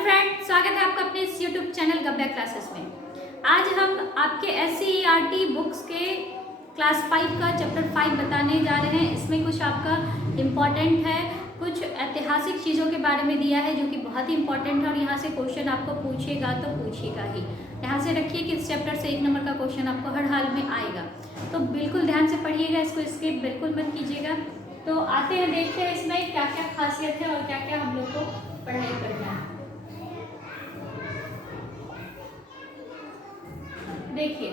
Hello friend, स्वागत है आपका अपने इस यूट्यूब चैनल गब्या क्लासेस में। आज हम आपके SCERT बुक्स के क्लास 5 का चैप्टर 5 बताने जा रहे हैं। इसमें कुछ आपका इम्पॉर्टेंट है, कुछ ऐतिहासिक चीज़ों के बारे में दिया है जो कि बहुत ही इंपॉर्टेंट है और यहाँ से क्वेश्चन आपको पूछेगा तो पूछेगा ही। ध्यान से रखिए कि इस चैप्टर से 1 नंबर का क्वेश्चन आपको हर हाल में आएगा, तो बिल्कुल ध्यान से पढ़िएगा, इसको स्किप बिल्कुल मत कीजिएगा। तो आते हैं, देखते हैं इसमें क्या क्या खासियत है और क्या क्या हम लोग को पढ़ाई करना है। देखिए,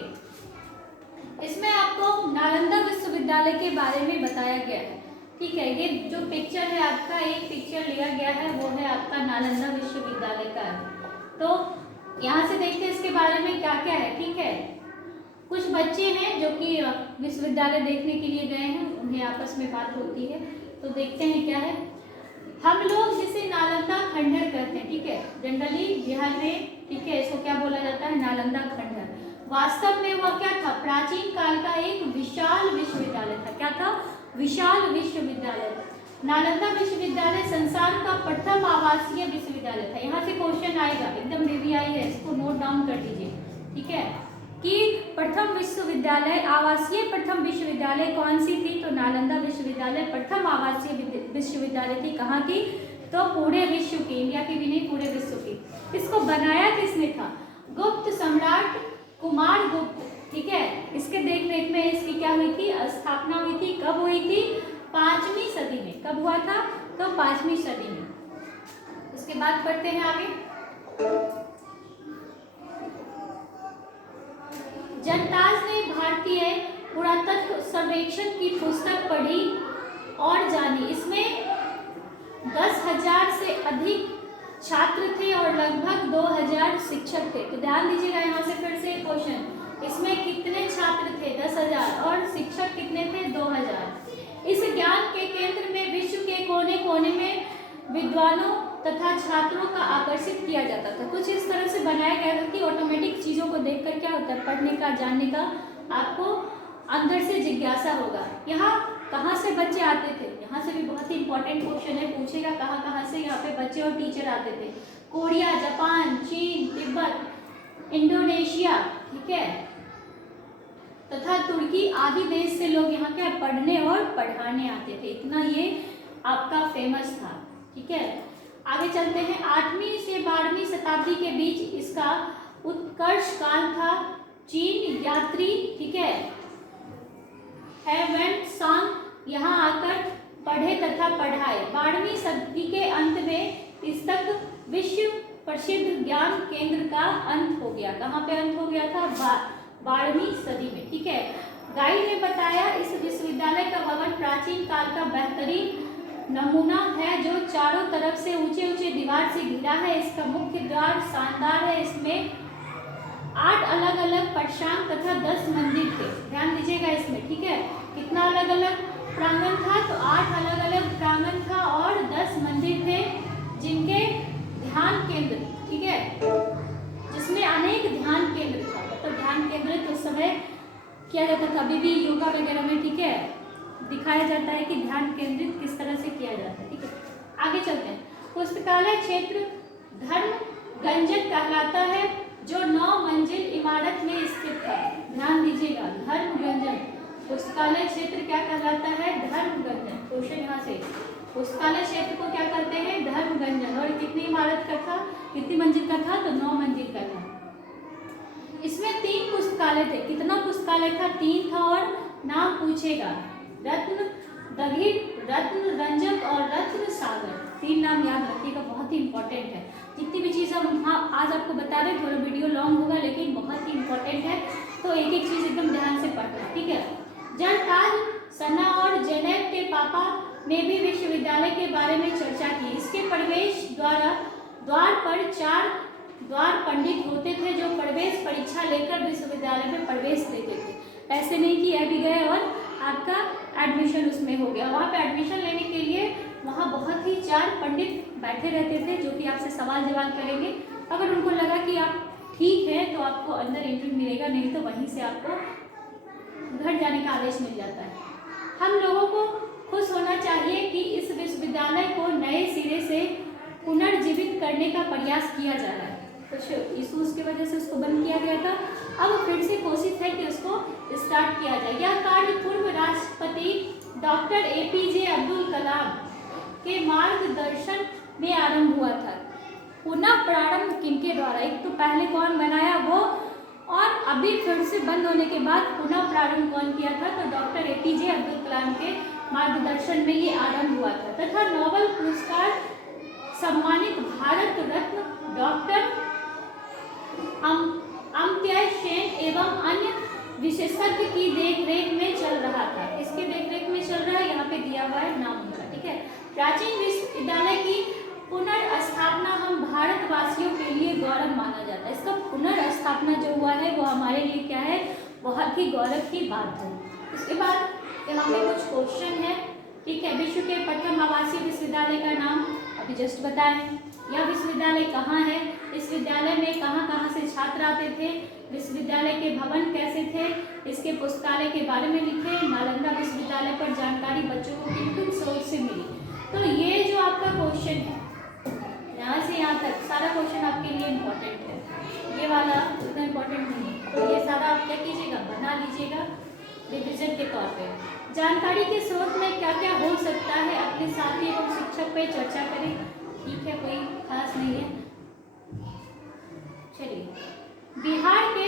इसमें आपको नालंदा विश्वविद्यालय के बारे में बताया गया है। ठीक है, ये जो पिक्चर है आपका, एक पिक्चर लिया गया है, वो है आपका नालंदा विश्वविद्यालय का है। तो यहाँ से देखते हैं इसके बारे में क्या क्या है। ठीक है, कुछ बच्चे हैं जो कि विश्वविद्यालय देखने के लिए गए हैं, उन्हें आपस में बात होती है, तो देखते हैं क्या है। हम लोग जिसे नालंदा खंडहर कहते हैं, ठीक है, जनरली बिहार में, ठीक है, इसको क्या बोला जाता है, नालंदा खंडहर। वास्तव में वह क्या था, प्राचीन काल का एक विशाल विश्वविद्यालय था। क्या था, विशाल विश्वविद्यालय। नालंदा विश्वविद्यालय संसार का प्रथम आवासीय विश्वविद्यालय था। यहाँ से क्वेश्चन आएगा, एकदम रिवीआई है, इसको नोट डाउन कर दीजिए। ठीक है, कि प्रथम विश्वविद्यालय, आवासीय प्रथम विश्वविद्यालय कौन सी थी, तो नालंदा विश्वविद्यालय प्रथम आवासीय विश्वविद्यालय थी। कहाँ की, तो पूरे विश्व की, इंडिया की भी नहीं, पूरे विश्व की। इसको बनाया किसने था, गुप्त सम्राट कुमार गुप्त। ठीक है, इसके देख रेख में इसकी क्या हुई थी, स्थापना हुई थी। कब हुई थी, 5वीं सदी में। कब हुआ था, तो 5वीं सदी में। उसके बाद पढ़ते हैं आगे। जनताज ने भारतीय पुरातत्व सर्वेक्षण की पुस्तक पढ़ी और जानी। इसमें 10,000 से अधिक छात्र थे और लगभग 2,000 शिक्षक थे। तो ध्यान दीजिएगा, यहाँ से फिर से क्वेश्चन, इसमें कितने छात्र थे, 10,000, और शिक्षक कितने थे, 2,000। इस ज्ञान के केंद्र में विश्व के कोने कोने में विद्वानों तथा छात्रों का आकर्षित किया जाता था। कुछ इस तरह से बनाया गया था कि ऑटोमेटिक चीज़ों को देखकर क्या होता है, पढ़ने का, जानने का आपको अंदर से जिज्ञासा होगा। यहाँ कहाँ से बच्चे आते थे, यहाँ से भी बहुत ही इंपॉर्टेंट क्वेश्चन है, पूछेगा कहाँ से यहाँ पे बच्चे और टीचर आते थे। कोरिया, जापान, चीन, तिब्बत, इंडोनेशिया, ठीक है, तथा तुर्की आदि देश से लोग यहाँ क्या पढ़ने और पढ़ाने आते थे। इतना ये आपका फेमस था। ठीक है, आगे चलते हैं। 8वीं से 12वीं शताब्दी के बीच इसका उत्कर्ष काल था। चीन यात्री, ठीक है, सांग यहाँ आकर पढ़े तथा पढ़ाए। 12वीं सदी के अंत में इस तक विश्व प्रसिद्ध ज्ञान केंद्र का अंत हो गया। कहाँ पे अंत हो गया था, 12वीं सदी में। ठीक है, गाइड ने बताया इस विश्वविद्यालय का भवन प्राचीन काल का बेहतरीन नमूना है जो चारों तरफ से ऊंचे ऊंचे दीवार से घिरा है। इसका मुख्य द्वार शानदार है। इसमें 8 अलग अलग पक्षांग तथा 10 मंदिर थे। ध्यान दीजिएगा इसमें, ठीक है, कितना अलग अलग प्रांगण था, तो 8 अलग अलग प्रांगण था और 10 मंदिर थे जिनके ध्यान केंद्र, ठीक है, जिसमें अनेक ध्यान केंद्र था। तो ध्यान केंद्र तो समय किया जाता था, अभी भी योगा वगैरह में, ठीक है, दिखाया जाता है कि ध्यान केंद्रित किस तरह से किया जाता है। ठीक है, आगे चलते हैं। पुस्तकालय क्षेत्र धर्मगंजन कहलाता है जो 9 मंजिल इमारत में स्थित है। ध्यान दीजिएगा, धर्मगंजन पुस्तकालय क्षेत्र क्या कहलाता है, धर्मगंजन। क्वेश्चन यहाँ से, पुस्तकालय क्षेत्र को क्या कहते हैं, धर्मगंजन। और कितनी इमारत का था, कितनी मंजिल का था, तो 9 मंजिल का था। इसमें 3 पुस्तकालय थे। कितना पुस्तकालय था, 3 था, और नाम पूछेगा, रत्न दधिर, रत्न रंजक और रत्न सागर। 3 नाम याद रखिएगा, बहुत ही इंपॉर्टेंट है। जितनी भी चीज़ हम आज आपको बता रहे हैं, थोड़ा वीडियो लॉन्ग होगा लेकिन बहुत ही इंपॉर्टेंट है, तो एक एक चीज़ एकदम ध्यान से पढ़ना। ठीक है, जनताज, सना और जेनेब के पापा ने भी विश्वविद्यालय के बारे में चर्चा की। इसके प्रवेश द्वार पर 4 द्वार पंडित होते थे जो प्रवेश परीक्षा लेकर विश्वविद्यालय में प्रवेश देते थे। ऐसे नहीं कि अभी गए और आपका एडमिशन उसमें हो गया। वहाँ पे एडमिशन लेने के लिए वहाँ बहुत ही 4 पंडित बैठे रहते थे जो कि आपसे सवाल जवाब करेंगे। अगर उनको लगा कि आप ठीक है तो आपको अंदर एंट्री मिलेगा, नहीं तो वहीं से आपको घर जाने का आदेश मिल जाता है। हम लोगों को खुश होना चाहिए कि इस विश्वविद्यालय को नए सिरे से पुनर्जीवित करने का प्रयास किया जा रहा है। कुछ इशूज की वजह से उसको बंद किया गया था, अब फिर से कोशिश है कि उसको स्टार्ट किया जाए। यह कार्य पूर्व राष्ट्रपति डॉक्टर APJ अब्दुल कलाम के मार्गदर्शन में आरंभ हुआ था। पुनः प्रारंभ किनके द्वारा, एक तो पहले कौन बनाया वो, और अभी फिर से बंद होने के बाद पुनः प्रारंभ कौन किया था, तो डॉक्टर APJ अब्दुल कलाम के मार्गदर्शन में ये आरंभ हुआ था। तथा नोबेल पुरस्कार सम्मानित भारत रत्न डॉक्टर अमर्त्य सेन एवं अन्य विशेषज्ञ की देखरेख में चल रहा था। इसके देखरेख में चल रहा है, यहाँ पे दिया हुआ है नाम उनका, ठीक है। प्राचीन विश्वविद्यालय की पुनर्स्थापना हम भारतवासियों के लिए गौरव माना जाता है। इसका पुनर्स्थापना जो हुआ है वो हमारे लिए क्या है, बहुत ही गौरव की बात है। उसके बाद यहाँ पे कुछ क्वेश्चन है, ठीक है। विश्व के प्रथम आवासीय विश्वविद्यालय का नाम अभी जस्ट बताएं। यह विश्वविद्यालय कहाँ है, इस विद्यालय में कहाँ कहाँ से छात्र आते थे, विश्वविद्यालय के भवन कैसे थे, इसके पुस्तकालय के बारे में लिखे। नालंदा विश्वविद्यालय पर जानकारी बच्चों को किन किन स्रोत से मिली। तो ये जो आपका क्वेश्चन है यहाँ से यहाँ तक सारा क्वेश्चन आपके लिए इम्पोर्टेंट है, ये वाला उतना इम्पोर्टेंट नहीं है। तो ये सारा आप क्या कीजिएगा, बना लीजिएगा रिविजन के तौर पे। जानकारी के स्रोत में क्या क्या हो सकता है, अपने साथी एवं शिक्षक पे चर्चा करें, ठीक है, कोई खास नहीं है। चलिए, बिहार के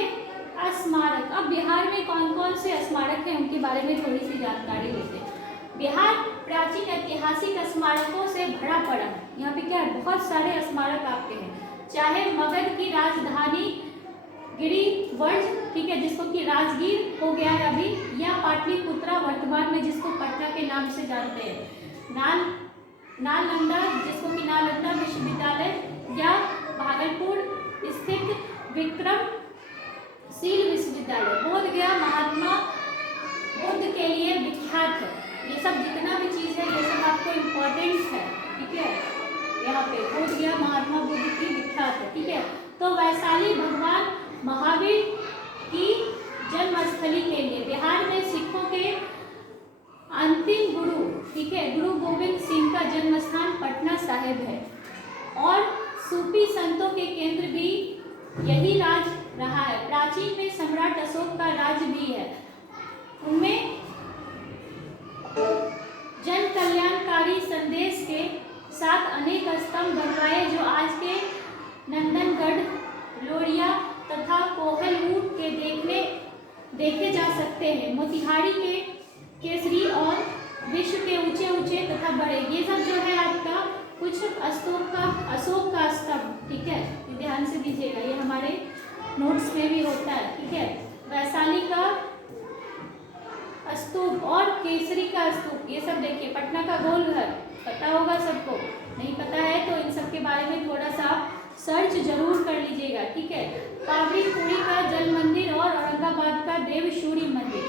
स्मारक, अब बिहार में कौन कौन से स्मारक हैं उनके बारे में थोड़ी सी जानकारी लेते हैं। बिहार प्राचीन ऐतिहासिक स्मारकों से भरा पड़ा है। यहाँ पे क्या है, बहुत सारे स्मारक आपके हैं, चाहे मगध की राजधानी गिरिवर्ज, ठीक है, जिसको कि राजगीर हो गया है अभी, या पाटलिपुत्रा वर्तमान में जिसको पटना के नाम से जानते हैं, नालंदा जिसको कि नालंदा विश्वविद्यालय, या भागलपुर स्थित विक्रमशील विश्वविद्यालय। बोध गया महात्मा बुद्ध के लिए विख्यात है। ये सब जितना भी चीज़ है ये सब आपको इम्पोर्टेंट है, ठीक है। यहाँ पे बोध गया महात्मा बुद्ध की विख्यात है, ठीक है। तो वैशाली भगवान महावीर की जन्मस्थली के लिए बिहार में सिखों के अंतिम गुरु, ठीक है, गुरु गोविंद सिंह का जन्म स्थान पटना साहिब है, और सूफी संतों के केंद्र भी यही राज रहा है। प्राचीन में सम्राट अशोक का राज भी है, उनमें जन कल्याणकारी संदेश के साथ अनेक स्तंभ बनवाए जो आज के नंदनगढ़, लोरिया तथा कोहलूर के देखे जा सकते हैं। मोतिहारी के केसरी और विश्व के ऊंचे ऊंचे तथा बड़े, ये सब जो है आपका कुछ अशोक का स्तंभ, ठीक है, ध्यान से दीजिएगा, ये हमारे नोट्स में भी होता है, ठीक है। वैशाली का स्तूप और केसरी का स्तूप, ये सब देखिए। पटना का गोल घर पता होगा सबको, नहीं पता है तो इन सब के बारे में थोड़ा सा सर्च जरूर कर लीजिएगा, ठीक है। पावरीपुरी का जल मंदिर और औरंगाबाद का देवशूरी मंदिर।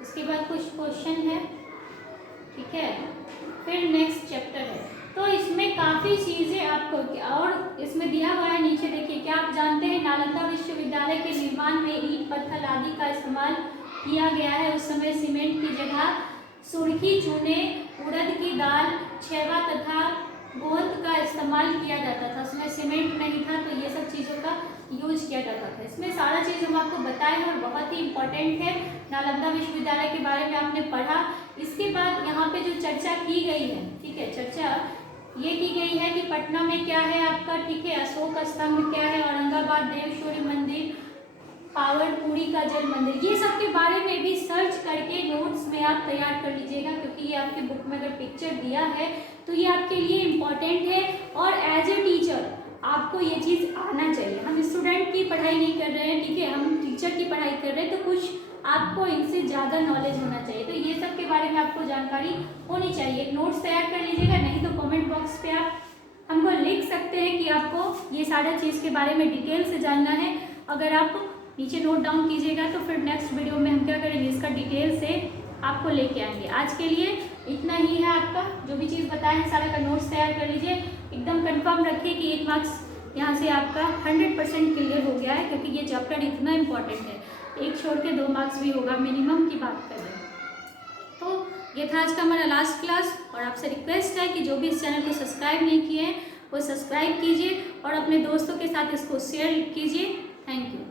इसके बाद कुछ क्वेश्चन है, ठीक है। फिर नेक्स्ट चैप्टर है, तो इसमें काफ़ी चीज़ें आपको, और इसमें दिया हुआ है नीचे देखिए, क्या आप जानते हैं नालंदा विश्वविद्यालय के निर्माण में ईंट पत्थर आदि का इस्तेमाल किया गया है। उस समय सीमेंट की जगह सुर्खी, चूने, उड़द की दाल, छेवा तथा गोंद का इस्तेमाल किया जाता था। उसमें सीमेंट नहीं था तो ये सब चीज़ों का यूज किया जाता था। इसमें सारा चीज़ हम आपको बताए और बहुत ही इम्पोर्टेंट है। नालंदा विश्वविद्यालय के बारे में आपने पढ़ा। इसके बाद यहाँ पे जो चर्चा की गई है, ठीक है, चर्चा ये की गई है कि पटना में क्या है आपका, ठीक है, अशोक स्तंभ क्या है, औरंगाबाद देवशूरी मंदिर, पावरपुरी का जल मंदिर, ये सब के बारे में भी सर्च करके नोट्स में आप तैयार कर लीजिएगा, क्योंकि ये आपके बुक में अगर पिक्चर दिया है तो ये आपके लिए इम्पॉर्टेंट है। और एज ए टीचर आपको ये चीज़ आना चाहिए। हम स्टूडेंट की पढ़ाई नहीं कर रहे हैं, ठीक है, हम टीचर की पढ़ाई कर रहे हैं, तो कुछ आपको इनसे ज़्यादा नॉलेज होना चाहिए। तो ये सब के बारे में आपको जानकारी होनी चाहिए। नोट्स तैयार कर लीजिएगा, नहीं तो कमेंट बॉक्स पे आप हमको लिख सकते हैं कि आपको ये सारा चीज़ के बारे में डिटेल से जानना है। अगर आप नीचे नोट डाउन कीजिएगा तो फिर नेक्स्ट वीडियो में हम क्या करेंगे, इसका डिटेल से आपको लेके आएंगे। आज के लिए इतना ही है। आपका जो भी चीज़ बताए हैं सारा का नोट्स तैयार कर लीजिए। एकदम कंफर्म रखिए कि 8 मार्क्स यहाँ से आपका 100% क्लियर हो गया है, क्योंकि ये चैप्टर इतना इम्पॉर्टेंट है, एक छोड़ के 2 मार्क्स भी होगा मिनिमम की बात करें। तो ये था आज का हमारा लास्ट क्लास, और आपसे रिक्वेस्ट है कि जो भी इस चैनल को सब्सक्राइब नहीं किए हैं वो सब्सक्राइब कीजिए और अपने दोस्तों के साथ इसको शेयर कीजिए। Thank you.